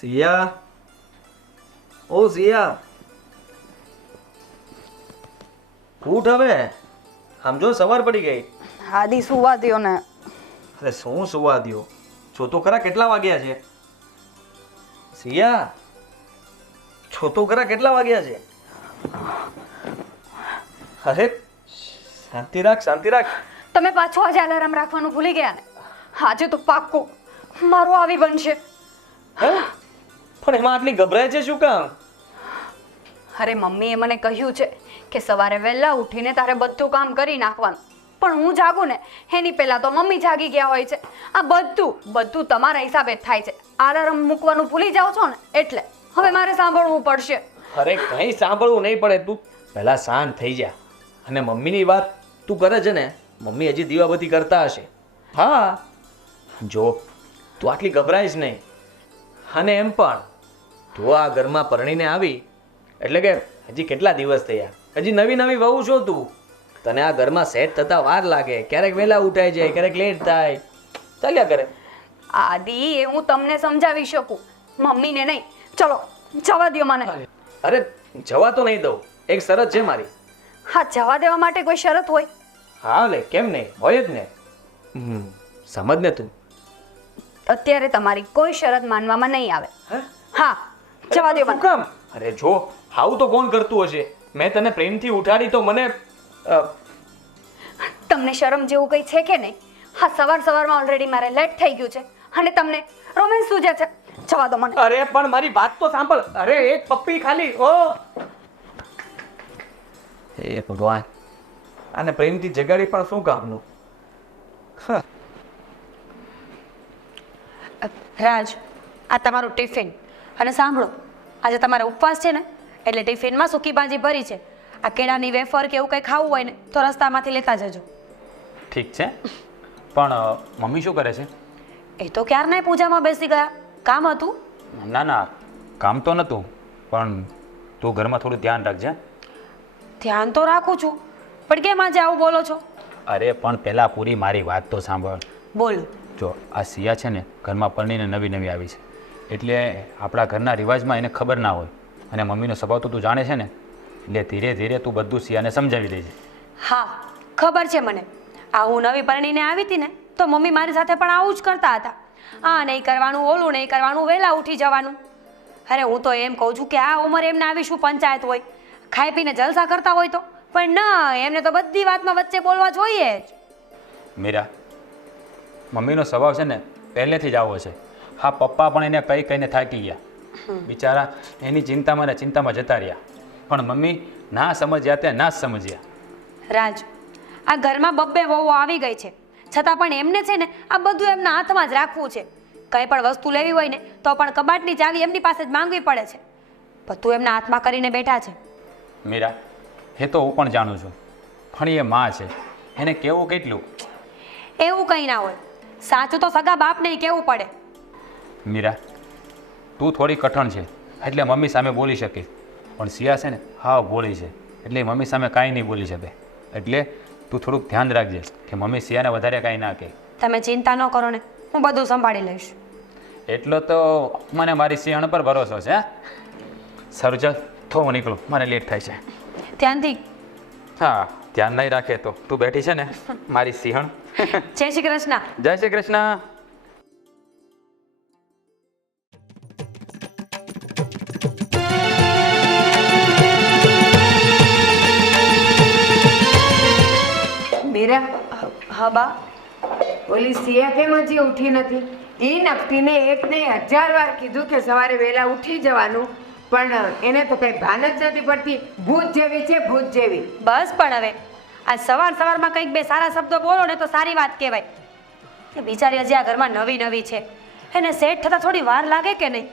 સિયા ઓ સિયા ઉઠ હવે. આમ જો સવાર પડી ગઈ. હાદી સુવા દ્યો ને અરે શું સુવા દ્યો છો તો ખરા કેટલા વાગ્યા છે? સિયા છો તો ખરા કેટલા વાગ્યા છે? અરે શાંતિ રાખ શાંતિ રાખ. તમે પાછો આજે અલાર્મ રાખવાનું ભૂલી ગયા ને. આજે તો પાક્કું મારું આવી બનશે. હે? પણ એમાં આટલી ગભરાય છે શું કામ? અરે મમ્મીએ મને કહ્યું છે કે સવારે વહેલા ઉઠીને તારે બધું કામ કરી નાખવાનું. પણ હું જાગું ને એની પહેલા તો મમ્મી જાગી ગયા હોય છે. આ બધું બધું તમારા હિસાબે થાય છે. આલાર્મ મૂકવાનું ભૂલી જાઓ છો ને એટલે. હવે મારે સાંભળવું પડશે. અરે કંઈ સાંભળવું નહીં પડે તું પહેલા શાંત થઈ જા. અને મમ્મીની વાત તું કરે છે ને મમ્મી હજી દીવાબત્તી કરતા હશે. હા જો તું આટલી ગભરાઈશ નહીં. અને એમ પણ. આ ઘરમાં પરણીને આવી? એટલે કે હજી કેટલા દિવસ થયા? હજી નવી નવી વહુ છો તું? તને આ ઘરમાં સેટ થતા વાર લાગે. ક્યારેક વહેલા ઉઠાઈ જાય ક્યારેક લેટ થાય. ચાલ્યા કરે. આદિ એ હું તમને સમજાવી શકું. મમ્મીને નહીં. ચલો જવા દ્યો મને. અરે જવા તો નહીં દઉં. એક શરત છે મારી. હા જવા દેવા માટે કોઈ શરત હોય? હા લે કેમ નહીં હોય જ ને. સમજ ને તું. અત્યારે તમારી કોઈ શરત માનવામાં નહીં આવે. હા. જવા દે મને. કામ? અરે જો આવું તો કોણ કરતું હશે? મેં તને પ્રેમથી ઉઠાડી તો મને તમને શરમ જેવું કંઈ છે કે નહીં? હા સવાર સવારમાં ઓલરેડી મારે લેટ થઈ ગયું છે અને તમને રોમેન્સ સૂજે છે. જવા દો મને. અરે પણ મારી વાત તો સાંભળ. અરે એક પપ્પી ખાલી ઓ હે ભગવાન. આને પ્રેમથી જગાડી પણ શું કામનું? હા. રાજ આ તમારું ટિફિન. અને સાંભળો આજે તમારે ઉપવાસ છે ને એટલે ટિફિનમાં સૂકી ભાજી ભરી છે. આ કેળાની વેફર કે એવું કંઈ ખાવું હોય ને તો રસ્તામાંથી લેતા જજો. ઠીક છે. પણ મમ્મી શું કરે છે? એ તો ક્યારના પૂજામાં બેસી ગયા. કામ હતું? ના ના કામ તો નહોતું પણ તું ઘરમાં થોડું ધ્યાન રાખજે. ધ્યાન તો રાખું છું પણ કેમ આજે આવું બોલો છો? અરે પણ પહેલાં પૂરી મારી વાત તો સાંભળ. બોલ. જો આ સિયા છે ને ઘરમાં પરણીને નવી નવી આવી છે. એટલે આપણા ઘરના રિવાજમાં એને ખબર ના હોય. અને મમ્મીનો સ્વભાવ તો તું જાણે છે ને? એટલે ધીરે ધીરે તું બધું સિયાને સમજાવી દેજે હા ખબર છે મને. આ હું નવી પરણીને આવી હતી ને તો મમ્મી મારી સાથે પણ આવું જ કરતા હતા. આ નહીં કરવાનું ઓલું નહીં કરવાનું વહેલા ઉઠી જવાનું. અરે હું તો એમ કહું છું કે આ ઉંમર એમને આવી શું પંચાયત હોય? ખાઈ પીને જલસા કરતા હોય તો? પણ ના એમને તો બધી વાતમાં વચ્ચે બોલવા જોઈએ જ. મીરા મમ્મીનો સ્વભાવ છે ને પહેલેથી જ આવો છે. હા પપ્પા પણ એને કઈ કહીને થાકી ગયા. બિચારા એની ચિંતામાં ને ચિંતામાં જતા રહ્યા. પણ મમ્મી ના સમજ્યા તે ના સમજ્યા. રાજ આ ઘરમાં બબ્બે વહુ આવી ગઈ છે. છતાં પણ એમને છે ને આ બધું એમના હાથમાં જ રાખવું છે. કંઈ પણ વસ્તુ લેવી હોય ને તો પણ કબાટની ચાવી એમની પાસે જ માંગવી પડે છે. બધું એમના હાથમાં કરીને બેઠા છે. મીરા એ તો હું પણ જાણું છું. પણ એ માં છે. એને કેવું કેટલું? એવું કંઈ ના હોય. સાચું તો સગા બાપને કેવું પડે. મીરા તું થોડી કઠણ છે એટલે મમ્મી સામે બોલી શકે. પણ સિયા છે ને હા બોલી છે એટલે મમ્મી સામે કાંઈ નહીં બોલી શકે. એટલે તું થોડુંક ધ્યાન રાખજે કે મમ્મી સિયાને વધારે કાંઈ ના કહે. તમે ચિંતા ન કરો ને હું બધું સંભાળી લઈશ. એટલો તો મને મારી સિંહણ પર ભરોસો છે? સારું ચાલ તો હું નીકળું મને લેટ થાય છે. ધ્યાનથી. હા ધ્યાન નહીં રાખે તો તું બેઠી છે ને મારી સિંહણ જય શ્રી કૃષ્ણ. જય શ્રી કૃષ્ણ. મીરા હા બા ઓલી સિયા કેમ હજી ઉઠી નથી એ નક્કીને એકને હજાર વાર કીધું કે સવારે વહેલા ઉઠી જવાનું પણ એને તો કંઈ ભાન જ નથી પડતી. ભૂત જેવી છે ભૂત જેવી. બસ પણ હવે આ સવાર સવારમાં કંઈક બે સારા શબ્દો બોલો ને તો સારી વાત કહેવાય. એ બિચારી હજી આ ઘરમાં નવી નવી છે. એને સેટ થતાં થોડી વાર લાગે કે નહીં?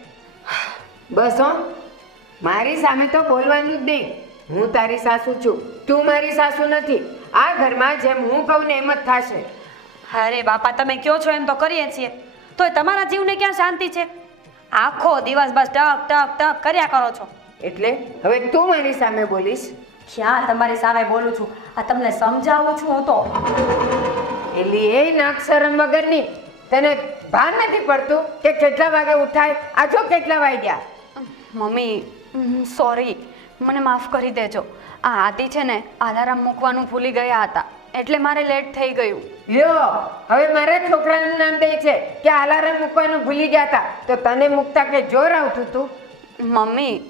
બસ હો. મારી સામે તો બોલવાનું જ નહીં. હું તારી સાસુ છું. તું મારી સાસુ નથી. આ ઘરમાં જેમ હું કહું ને એમ જ થશે. અરે બાપા તમે કયો છો એમ તો કરીએ છીએ. તોય તમારા જીવને ક્યાં શાંતિ છે? આખો દિવસ બસ ટક ટક ટક કર્યા કરો છો. એટલે હવે તું મારી સામે બોલીશ. ક્યાં તમારી સામે બોલું છું? આ તમને સમજાવું છું હું તો. એલી એ નાક્ષરમ વગરની તને ભાન નથી પડતું કે કેટલા વાગે ઉઠાય? આ જો કેટલા વાગ્યા? મમ્મી સોરી મને માફ કરી દેજો. આ આદી છે ને આલારામ મૂકવાનું ભૂલી ગયા હતા. એટલે મારે લેટ થઈ ગયું. લ્યો હવે મારા છોકરાનું નામ દે છે કે અલાર્મ મૂકવાનું ભૂલી ગયા હતા. તો તને મૂકતા કે જોર આવતું તું? મમ્મી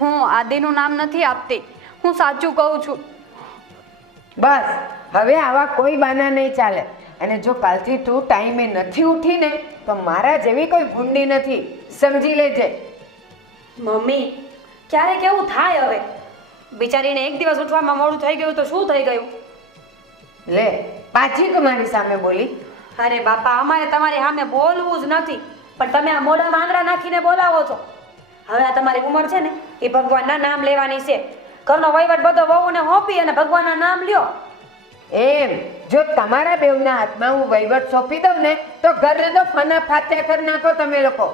હું આદિનું નામ નથી આપતી. હું સાચું કહું છું. બસ હવે આવા કોઈ બાના નહીં ચાલે. અને જો કાલથી તું ટાઈમે નથી ઉઠીને તો મારા જેવી કોઈ ભૂંડી નથી. સમજી લેજે. મમ્મી ક્યારેક એવું થાય હવે? બિચારીને એક દિવસ ઉઠવામાં મોડું થઈ ગયું તો શું થઈ ગયું? લે પાછી મારી સામે બોલી. અરે બાપા અમારે તમારી સામે બોલવું જ નથી પણ તમે આ મોઢામાં આંગળા નાખીને બોલાવો છો. હવે આ તમારી ઉંમર છે ને એ ભગવાનના નામ લેવાની છે. ઘરનો વહીવટ બધો વહુને હોપી અને ભગવાનના નામ લ્યો. એમ જો તમારા બેવના હાથમાં હું વહીવટ સોંપી દઉં ને તો ઘરે તો ફના ફાત્યા કરી નાખો તમે લોકો.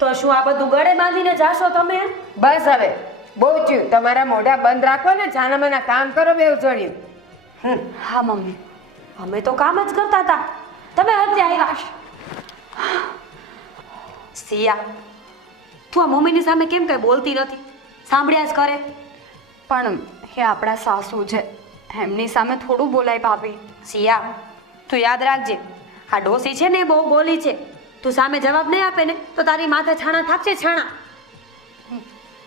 તો શું આ બધું ગળે બાંધીને જાશો તમે? બસ હવે. બહુ થયું. તમારા મોઢા બંધ રાખો ને છાનામાના કામ કરો બે ઉજળ્યું. હા, મમ્મી. અમે તો કામ જ કરતા હતા. તમે અત્યારે આવ્યા સિયા, તું આ મમ્મીની સામે કેમ કઈ બોલતી નથી? સાંભળ્યા જ કરે. પણ એ આપણા સાસુ છે, એમની સામે થોડું બોલાય ભાભી. સિયા, તું યાદ રાખજે, આ ડોસી છે ને બહુ બોલી છે. તું સામે જવાબ નહીં આપે ને, તો તારી માથે છાણા થાપશે છાણા.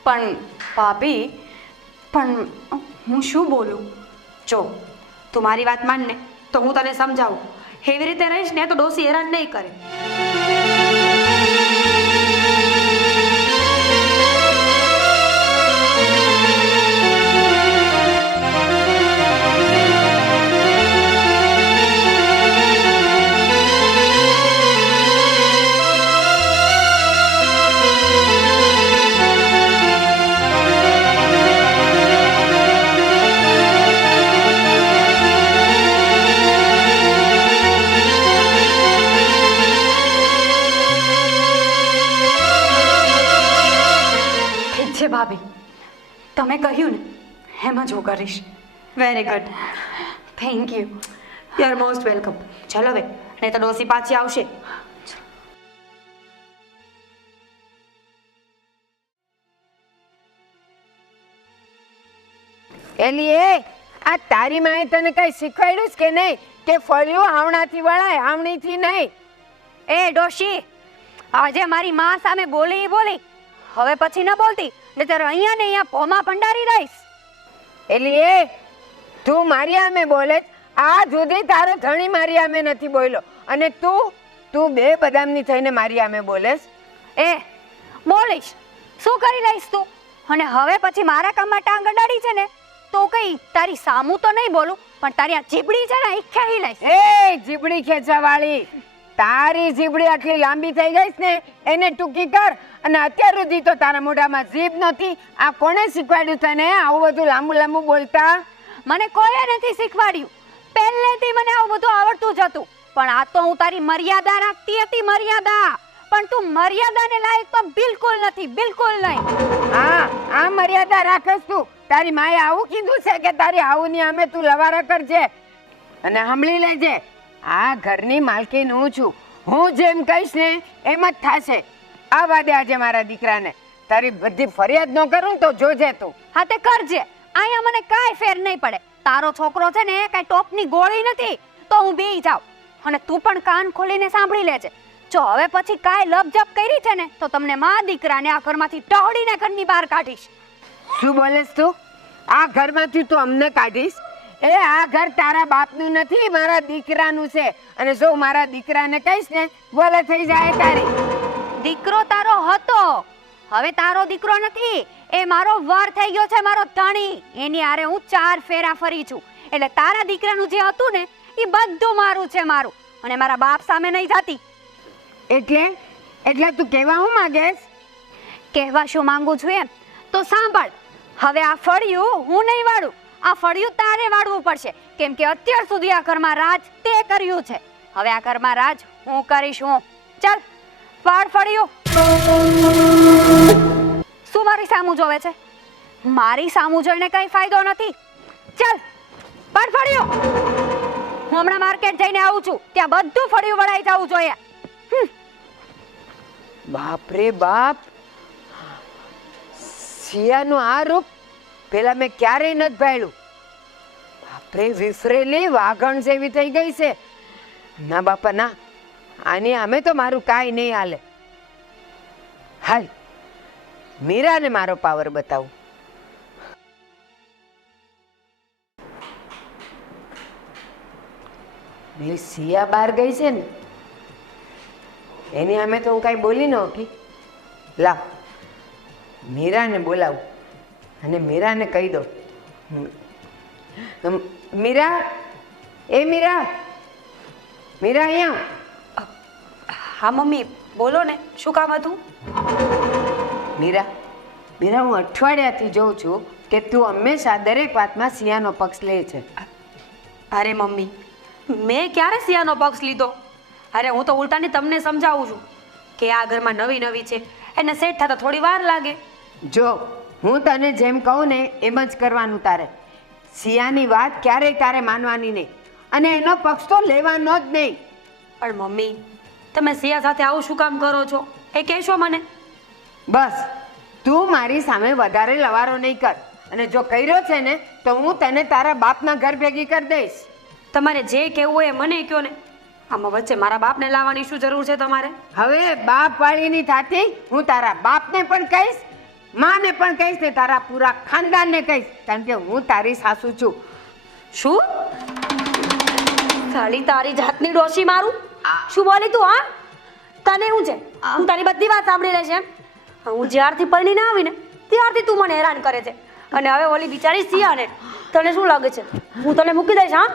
પણ ભાભી, પણ હું શું બોલું? જો, તું મારી વાત માન ને તો હું તને સમજાવું. એવી રીતે રહીશ ને તો ડોસી હેરાન નહીં કરે. ભાભી તમે કહ્યું ને એમ જ હું કરીશ. Very good thank you you are most welcome ચાલો હવે નહીં તો ડોસી પાછી આવશે. એલી એ આ તારી માએ તને કઈ શીખવાડ્યું કે નહીં? કે ફળિયું આવણાથી વળાય આવણીથી નહીં? એ ડોશી આજે મારી માં સામે બોલી બોલી હવે પછી ન બોલતી. નહીતર અહીંયા ને અહીંયા પોમાં ભંડારી દઈશ. એટલે એ તું મારી સામે બોલે આ સુધી તારો ધણી મારી સામે નથી બોલ્યો. અને તું તું બે બદામની થઈને મારી આમે બોલેશ એ બોલીશ. શું કરી લઈશ તું? અને હવે પછી મારા કામમાં ટાંગ અડાડી છે ને તો કઈ તારી સામું તો નહીં બોલું પણ તારી આ જીબડી છે ને એ ખેલી લઈશ. એ જીબડી ખેંચાવાળી. તારી જીબડી આટલી લાંબી થઈ ગઈ ને એને ટૂંકી કર. અને અત્યાર સુધી તો તારા મોઢામાં જીભ નથી. આ કોણે શીખવાડ્યું તને? આવું બધું લાંબુ લાંબુ બોલતા? મને કોઈએ નથી શીખવાડ્યું. પહેલેથી મને આવું બધું આવડતું જ હતું. પણ આ તો હું તારી મર્યાદા રાખતી હતી મર્યાદા. પણ તું મર્યાદાને લાયક તો બિલકુલ નથી બિલકુલ નહીં. હા આ મર્યાદા રાખસ તું. તારી માએ આવું કીધું છે કે તારી આવું ની અમે તું લવારા કરજે. અને સાંભળી લેજે. આ ઘરની માલકીન હું છું. હું જેમ કહીશ ને એમ જ થશે. આ દે આજે મારા દીકરાને. તારી બધી ફરિયાદ ન કરું તો જોજે તું. હા તે કરજે. અહીંયા મને કાંઈ ફેર નહીં પડે. તારો છોકરો છે ને કાંઈ ટોપની ગોળી નથી તો હું બેહી જાઉં. અને તું પણ કાન ખોલીને સાંભળી લેજે. જો હવે પછી કાંઈ લપજપ કરી છે ને તો તમને મા દીકરાને આ ઘરમાંથી ટહોડીને ઘરની બહાર કાઢીશ. શું બોલેસ તું? આ ઘરમાંથી તું અમને કાઢીશ? એ આ ઘર તારા બાપનું નથી મારા દીકરાનું છે. અને જો મારા દીકરાને કહીશ ને બોલે થઈ જાય તારી. દીકરો તારો હતો. હવે તારો દીકરો નથી. એ મારો વર થઈ ગયો છે મારો ધણી. એની આરે હું ચાર ફેરા ફરી છું. એટલે તારા દીકરાનું જે હતું ને એ બધું મારું છે મારું. અને મારા બાપ સામે નહીં જાતી. એટલે? એટલે તું કહેવા હું માંગેશ? કહેવા શું માંગુ છું એમ? તો સાંભળ. હવે આ ફળિયું હું નહીં વાળું. આ ફળિયું તારે વાળવું પડશે. કેમ કે અત્યાર સુધી આ ઘરમાં રાજ તે કર્યું છે. હવે આ ઘરમાં રાજ હું કરીશ, હું. ચાલ, વાળ ફળિયું. શું મારી સામું જોવે છે? મારી સામું જોઈને કઈ ફાયદો નથી. ચાલ પાડ ફળિયું. હમણાં માર્કેટ જઈને આવું છું. ત્યાં બધું ફળિયું વળાઈ જવું જોઈએ. બાપ રે બાપ. સિયાનું આ રૂપ પેલા મેં ક્યારેય નથી ભાળ્યું બાપરે વિફરેલી વાઘણ જેવી થઈ ગઈ છે. ના બાપા, ના. આની અમે તો મારું કાંઈ નહીં હાલે. હાલ, મીરાને મારો પાવર બતાવું. પેલી સિયા બહાર ગઈ છે ને, એની અમે તો હું કાંઈ બોલી ન હકી. લાવ, મીરાને બોલાવું. અને મીરાને કહી દો મીરા એ મીરા મીરા અહીંયા. હા મમ્મી બોલો ને શું કામ હતું? મીરા મીરા હું અઠવાડિયાથી જોઉં છું કે તું હંમેશા દરેક વાતમાં સિયાનો પક્ષ લે છે. અરે મમ્મી મેં ક્યારે સિયાનો પક્ષ લીધો? અરે હું તો ઉલટાની તમને સમજાવું છું કે આ ઘરમાં નવી નવી છે એને સેટ થતા થોડી વાર લાગે. જો હું તને જેમ કહું ને એમ જ કરવાનું તારે. સિયાની વાત ક્યારેય તારે માનવાની નહીં. અને એનો પક્ષ તો લેવાનો જ નહીં. પણ મમ્મી તમે સિયા સાથે આવું શું કામ કરો છો? એ કહેશો મને. બસ તું મારી સામે વધારે લવારો નહીં કર. અને જો કર્યો છે ને તો હું તને તારા બાપના ઘર ભેગી કરી દઈશ. તમારે જે કહેવું હોય એ મને કહો ને. આમાં વચ્ચે મારા બાપને લાવવાની શું જરૂર છે તમારે? હવે બાપ વાળીની થાતી હું તારા બાપને પણ કહીશ માને પણ કહીશ ને તારા પૂરા ખાનદાનને કહીશ. કારણ કે હું તારી સાસુ છું. શું? સાલી તારી જાતની ડોશી મારું? શું બોલી તું હા? તને શું છે? હું તારી બધી વાત સાંભળી લે છે હું જ્યારથી પરણીને આવીને ત્યારથી તું મને હેરાન કરે છે. અને હવે ઓલી બિચારી સિયાને તને શું લાગે છે? હું તને મૂકી દઈશ હા?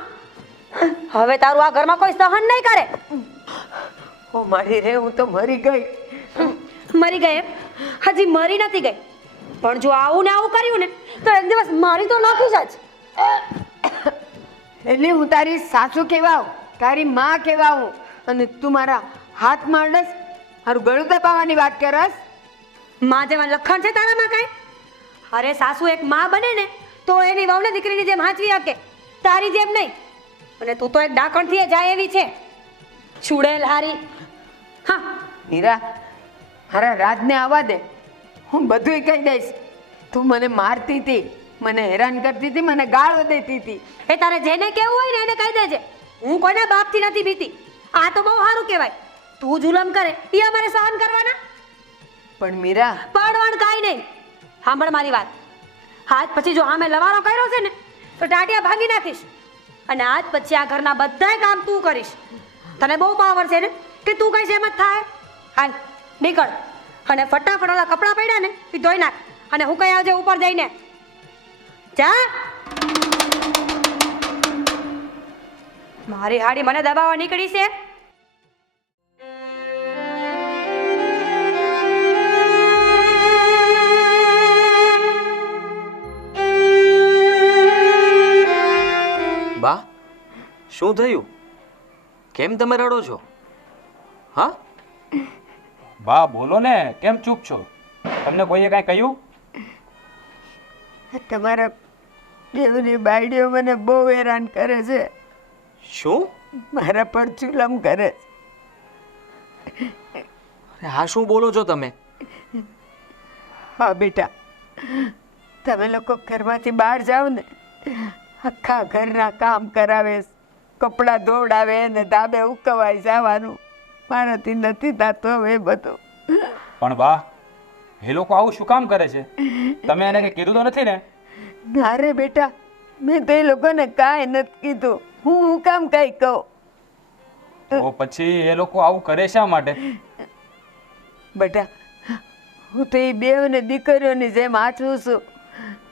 હવે તારું આ ઘરમાં કોઈ સહન નહીં કરે. ઓ મારી રે હું તો મરી ગઈ. મરી ગઈ એમ? હજી મરી નથી ગઈ. પણ જો આવું ને આવું કર્યું ને તો એક દિવસ મારી તો નાખી જ એટલે હું તારી સાસુ કેવા તારી માં કહેવાઉં અને તું મારા હાથ માંડસ મારું ગળું દબાવવાની વાત કરસ. માં જેવા લખણ છે તારામાં કાંઈ? અરે સાસુ એક માં બને ને તો એની વહુને દીકરીની જેમ હાચવી શકે તારી જેમ નહીં. અને તું તો એક ડાકણથી જાય એવી છે. છુડેલ હારી. હા. મીરા મારા રાજને આવવા દે. હું બધુંય કહી દઈશ. તું મને મારતી હતી મને હેરાન કરતી હતી મને ગાળો દેતી હતી. એ તારે જેને કેવું હોય ને એને કહી દેજે. હું કોઈના બાપથી નથી બીતી આ તો બહુ સારું કહેવાય. તું જુલમ કરે એ અમારે સહન કરવાના? પણ મીરા. પણ કાંઈ નહીં. સાંભળ મારી વાત. આજ પછી જો આમે લવારો કર્યો છે ને તો ટાટિયા ભાંગી નાખીશ. અને આજ પછી આ ઘરના બધા કામ તું કરીશ. તને બહુ પાવર છે ને? કે તું કઈ જ થાય? હાલ. નીકળ. અને ફટાફટ ઓલા કપડાં પડ્યા ને એ ધોઈ નાખ. અને હું કઈ આવજે ઉપર જઈને. જા. મારી હાડી મને દબાવવા નીકળી છે. બા, શું થયું? કેમ તમે રડો છો? હા? બા બોલો ને કેમ ચૂપ છો? તમને કોઈએ કાંઈ કહ્યું? તમારા દેવની બાયડીઓ મને બહુ હેરાન કરે છે. શું? મારા પર ચુલમ કરે અરે હા શું બોલો છો તમે? હા બેટા. તમે લોકો ઘરમાંથી બહાર જાઓ ને આખા ઘરના કામ કરાવે કપડાં ધોવડાવે ને ધાબે ઉકવાઈ જવાનું. મારાથી નથી થતો હવે બધું. પણ બા એ લોકો આવું શું કામ કરે છે? તમે એને કંઈ કીધું તો નથી ને? ના રે બેટા મેં તો એ લોકોને કાંઈ નથી કીધું. હું હું કામ કાંઈ કહું? તો પછી એ લોકો આવું કરે શા માટે? બેટા હું તો એ બેવને દીકરીઓની જેમ આચું છું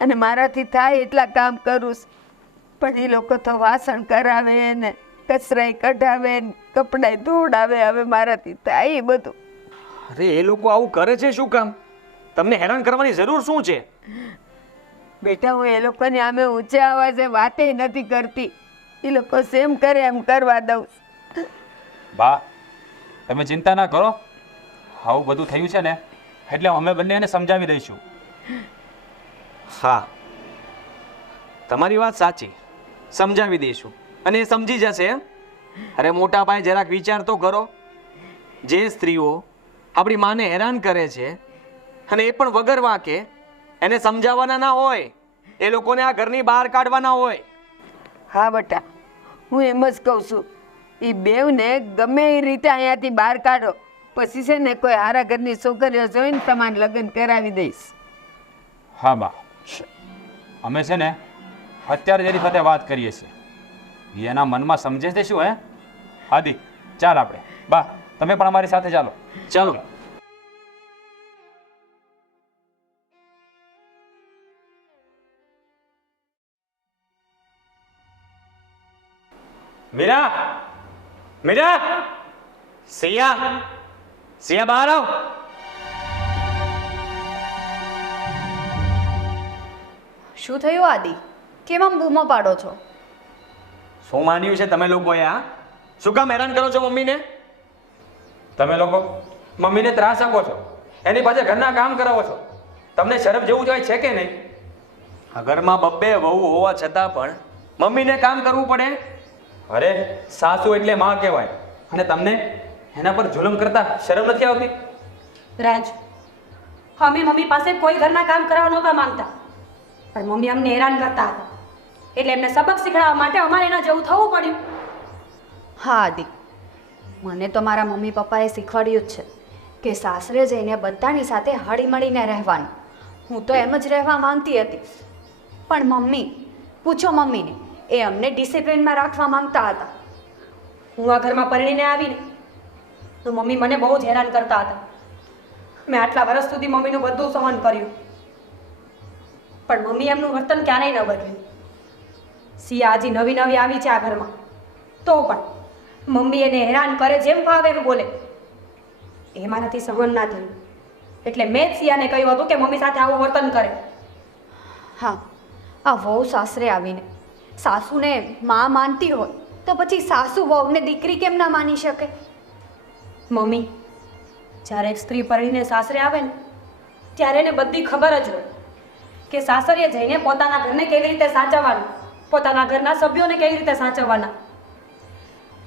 અને મારાથી થાય એટલા કામ કરું છું. પણ એ લોકો તો વાસણ કરાવે ને કચરાઈ કઢાવે કપડાય ધોડાવે હવે મારાથી થાય એ બધું. અરે એ લોકો આવું કરે છે શું કામ? તમને હેરાન કરવાની જરૂર શું છે? બેટા હું એ લોકોની આમે ઊંચા અવાજે વાતે નથી કરતી. એ લોકો સેમ કરે એમ કરવા દઉં બા તમે ચિંતા ના કરો. આવું બધું થયું છે ને એટલે અમે બંને એને સમજાવી દઈશું. હા. તમારી વાત સાચી. સમજાવી દઈશું. અને એ સમજી જશે અરે મોટા ભાઈ જરાક વિચાર તો કરો. જે સ્ત્રીઓ આપણી માને હેરાન કરે છે અને એ પણ વગર વાંકે એને સમજાવવાના ના હોય એ લોકોને આ ઘરની બહાર કાઢવાના હોય. હા બટા હું એમ જ કહું છું એ બેવને ગમે એ રીતે અહીંયાથી બહાર કાઢો. પછી છે ને કોઈ હારા ઘરની છોકરીઓ જોઈને તમારે લગ્ન કરાવી દઈશ. હા બા. અમે છે ને અત્યારે જેની સાથે વાત કરીએ છીએ. એના મનમાં સમજે છે શું, હે? આદિ, ચાલ આપણે. બા, તમે પણ અમારી સાથે ચાલો. ચાલો. મીરા મીરા, સિયા સિયા બહાર આવ. શું થયું, આદિ? કેમ આમ બૂમો પાડો છો? શું માન્યું છે, તમે લોકોએ આ. શું કામ હેરાન કરો છો મમ્મીને? તમે લોકો મમ્મીને ત્રાસ આપો છો. એની પાસે ઘરના કામ કરાવો છો. તમને શરમ જેવું જોઈએ છે કે નહીં? આ ઘરમાં બબ્બે, વહુ હોવા છતાં પણ મમ્મીને કામ કરવું પડે. અરે, સાસુ એટલે માં કહેવાય. અને તમને એના પર જુલમ કરતા શરમ નથી આવતી? રાજ, અમે મમ્મી પાસે કોઈ ઘરના કામ કરાવવા નહોતા માંગતા. પણ મમ્મી અમને હેરાન કરતા હતા. એટલે એમને સબક શીખડાવવા માટે અમારે એના જેવું થવું પડ્યું. હા દી મને તો મારા મમ્મી પપ્પાએ શીખવાડ્યું જ છે કે સાસરે જઈને બધાની સાથે હળીમળીને રહેવાનું. હું તો એમ જ રહેવા માંગતી હતી. પણ મમ્મી, પૂછો મમ્મીને, એ અમને ડિસિપ્લિનમાં રાખવા માંગતા હતા. હું આ ઘરમાં પરણીને આવીને, તો મમ્મી મને બહુ જ હેરાન કરતા હતા. મેં આટલા વર્ષ સુધી મમ્મીનું બધું સહન કર્યું. પણ મમ્મી એમનું વર્તન ક્યારેય ન બદલ્યું. સિયા હજી નવી નવી આવી છે આ ઘરમાં. તો પણ મમ્મી એને હેરાન કરે જેમ ભાવે એમ બોલે. એમાંનાથી સહન ના થયું એટલે મેં જ સિયાને કહ્યું હતું કે મમ્મી સાથે આવું વર્તન કરે. હા આ વહુ સાસરે આવીને. સાસુને માં માનતી હોય તો પછી સાસુ વહુને દીકરી કેમ ના માની શકે? મમ્મી જ્યારે એક સ્ત્રી પરણીને સાસરે આવે ને ત્યારે એને બધી ખબર જ હોય કે સાસરીએ જઈને પોતાના ઘરને કેવી રીતે સાચવવાનું. પોતાના ઘરના સભ્યોને કેવી રીતે સાચવવાના?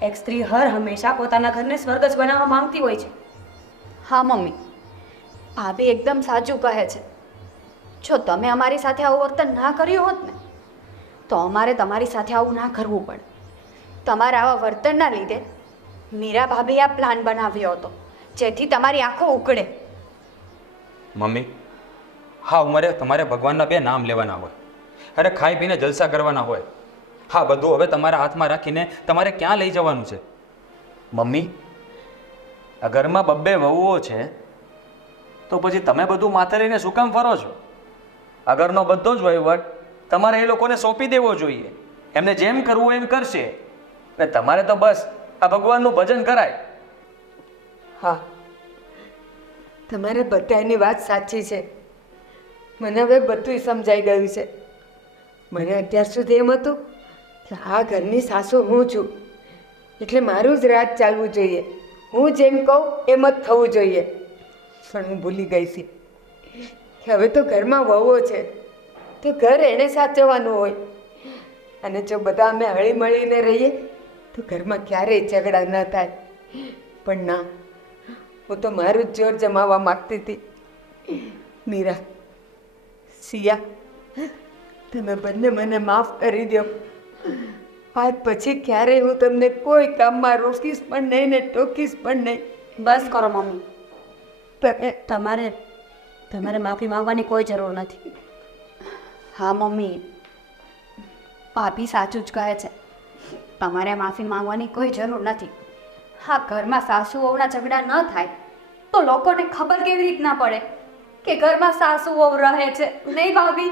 એક સ્ત્રી હર હંમેશા પોતાના ઘરને સ્વર્ગ જ બનાવવા માંગતી હોય છે. હા મમ્મી. ભાભી એકદમ સાચું કહે છે. જો તમે અમારી સાથે આવું વર્તન ના કર્યું હોત ને તો અમારે તમારી સાથે આવું ના કરવું પડે. તમારા આવા વર્તનના લીધે મીરા ભાભીએ આ પ્લાન બનાવ્યો હતો જેથી તમારી આંખો ઉકળે. મમ્મી હા ઉંમરે તમારે ભગવાનના બે નામ લેવાના હોય. અરે ખાઈ પીને જલસા કરવાના હોય. હા બધું હવે તમારા હાથમાં રાખીને તમારે ક્યાં લઈ જવાનું છે? મમ્મી આ ઘરમાં બબ્બે વહુઓ છે તો પછી તમે બધું માથે લઈને શું કામ ફરો છો? આ ઘરનો બધો જ વહીવટ તમારે એ લોકોને સોંપી દેવો જોઈએ. એમને જેમ કરવું એમ કરશે. ને તમારે તો બસ આ ભગવાનનું ભજન કરાય. હા. તમારે બધાની વાત સાચી છે. મને હવે બધું સમજાઈ ગયું છે. મને અત્યાર સુધી એમ હતું કે આ ઘરની સાસુ હું છું. એટલે મારું જ રાજ ચાલવું જોઈએ. હું જેમ કહું એમ જ થવું જોઈએ. પણ હું ભૂલી ગઈ છી કે હવે તો ઘરમાં વહુઓ છે. તો ઘર એણે સાચવવાનું હોય. અને જો બધા અમે હળી મળીને રહીએ, તો ઘરમાં ક્યારેય ઝઘડા ન થાય. પણ ના, હું તો મારું જ જોર જમાવવા માગતી હતી. મીરા, સિયા તમે બંને મને માફ કરી દો. આજ પછી ક્યારેય હું તમને કોઈ કામમાં રોકીશ પણ નહીં ને ટોકીશ પણ નહીં. બસ કરો મમ્મી. તમે તમારે તમારે માફી માંગવાની કોઈ જરૂર નથી. હા મમ્મી. ભાભી સાચું જ કહે છે. તમારે માફી માંગવાની કોઈ જરૂર નથી. હા ઘરમાં સાસુ વહુના ઝઘડા ન થાય તો લોકોને ખબર કેવી રીતના પડે? કે ઘરમાં સાસુ વહુ રહે છે. નહીં ભાભી?